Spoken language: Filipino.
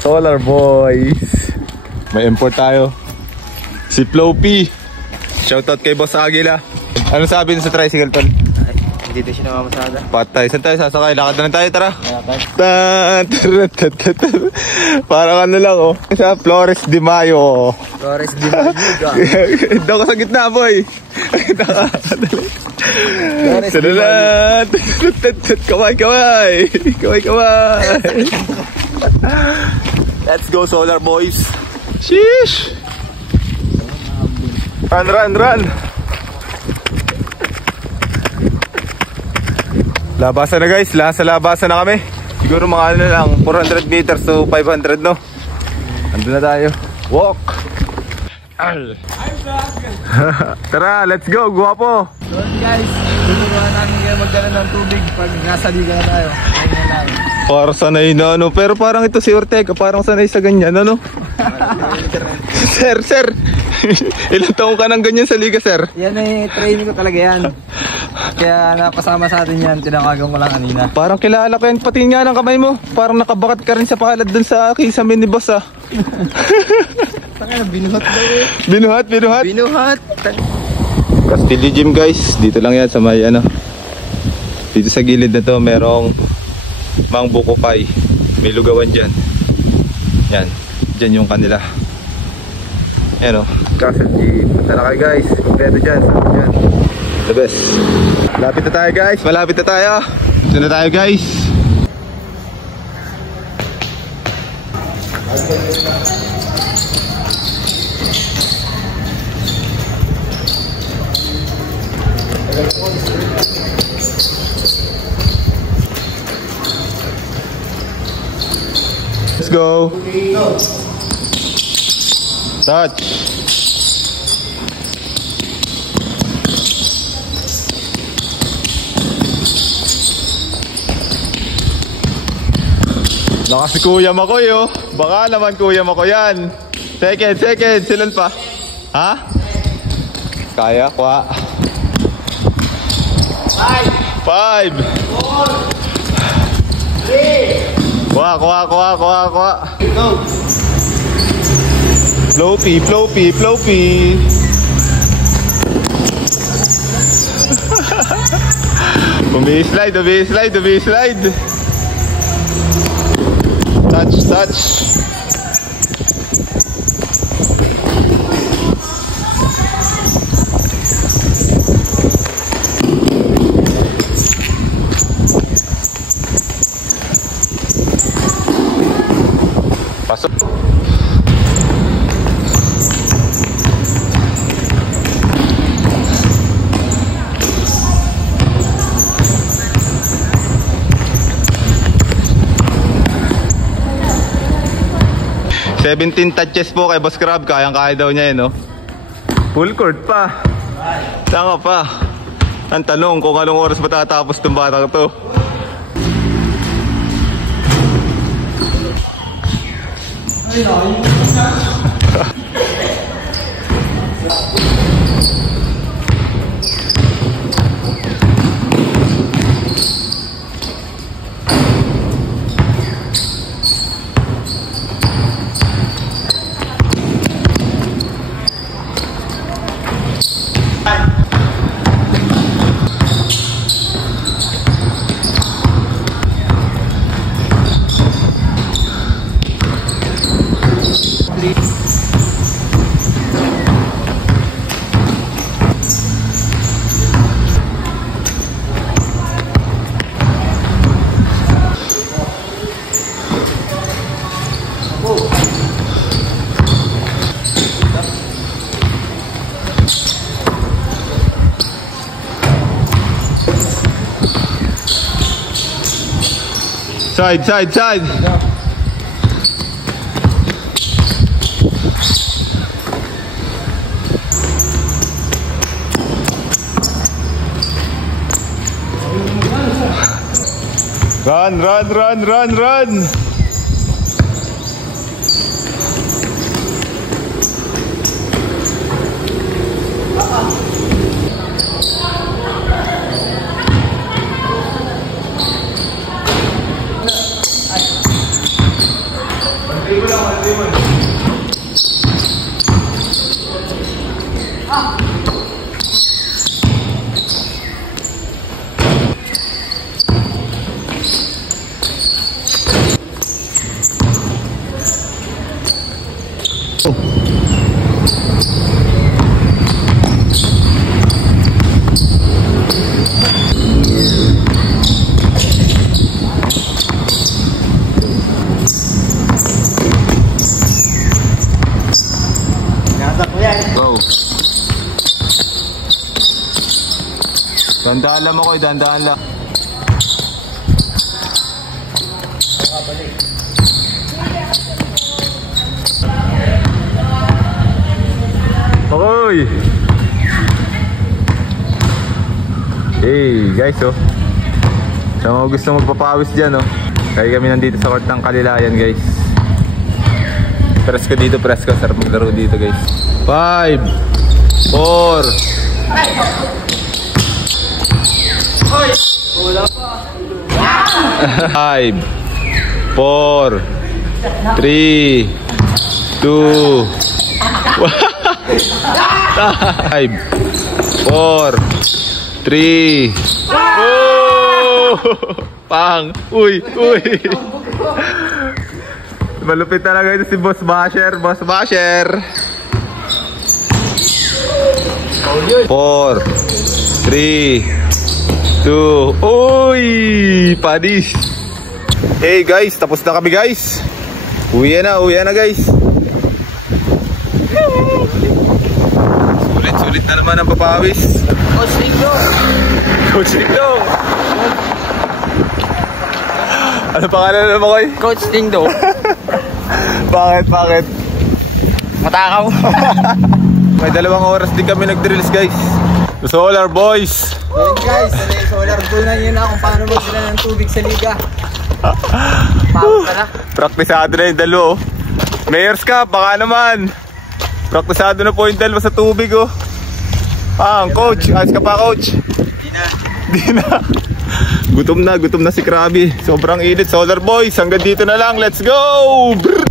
Solar Boys. May import tayo. Si Floppy. Shoutout kay Boss Agila. Ano sabi sa tricycle, tol? Dito siya namamasada. Patay. Saan tayo sasakay? Lakad na lang tayo, tara. Parang ano lang, oh. Sa Flores de Mayo. Flores de Mayo. Daw ka sa gitna, boy. Salamat. Kaway. Let's go, Solar Boys. Sheesh. Run. Labasan na, guys. Labasan na kami. Siguro mga ano lang, 400 meters to 500, no? Andun na tayo. Walk. Tara, let's go. Guwapo. So guys, tuturuan namin kayo magdala ng tubig pag nasa liga na tayo. Ayun na lang. Para sanay na, ano. Pero parang ito si Ortega, parang sanay sa ganyan, ano? Sir. Ilang taong ka nang ganyan sa liga, sir? Yan eh, training ko talaga yan. Kaya napasama sa atin yan, tinakagan ko lang kanina. Parang kilala ko yan, pati nga ng kamay mo. Parang nakabakat ka rin sa palad dun sa kisame ni boss, ah. Saka binuhat daw eh. Binuhat. Castillo Gym, guys. Dito lang yan sa may ano. Dito sa gilid na to, merong Mang Buko Pie. May lugawan dyan. Yan. Dyan yung kanila. Ayan o. Castle Gym. Punta na kayo, guys. Kompleto dyan. Yan. The best. Malapit na tayo, guys. Malapit na tayo. Ito na tayo, guys. Let's go. Touch. Lakas si Kuya Makoy, oh. Baka naman Kuya Makoy yan. Second. Silan pa. Ha? Kaya, kwa. 5 4 3 Kuha. Go. Floppy. Umi-slide. Touch. Pasok. Touches po kay Boss Crab. Kayang-kaya daw niya, no? Full court pa. Tanga pa. Ang tanong kung anong oras ba tatapos itong batang to. Side. Run. Go. Dandaan lang ako, dandaan lang. Hoy! Hey guys, oh. Sa mga gusto magpapawis dyan, oh. Kaya kami nandito sa court ng Kalilayan, guys. Presko dito, presko. Sarap maglaro dito, guys. 5 4 5 4 3 2 5 4 3 Oh! Pang! Uy! Uy! Malupit talaga ito si Boss Basher. Boss Basher! 4 3 2 Uy! Padis! Hey guys, tapos na kami guys. Uwi na guys. Sulit na naman ang papawis. Coach Dingdong! Coach Dingdong! Ano pangalan naman ko? Coach Dingdong! Bakit? Matakaw! May 2 oras din kami nag-drills guys. Solar boys! Ngayon guys, solar tunan nyo na kung paano magdala ng tubig sa liga. Pagod na. Praktisado na yung 2. Mayors ka, baka naman. Praktisado na po yung 2 sa tubig oh. Coach, ayos ka pa coach? Di na. Gutom na si Krabi. Sobrang init. Solar boys, hanggang dito na lang. Let's go! Brrr!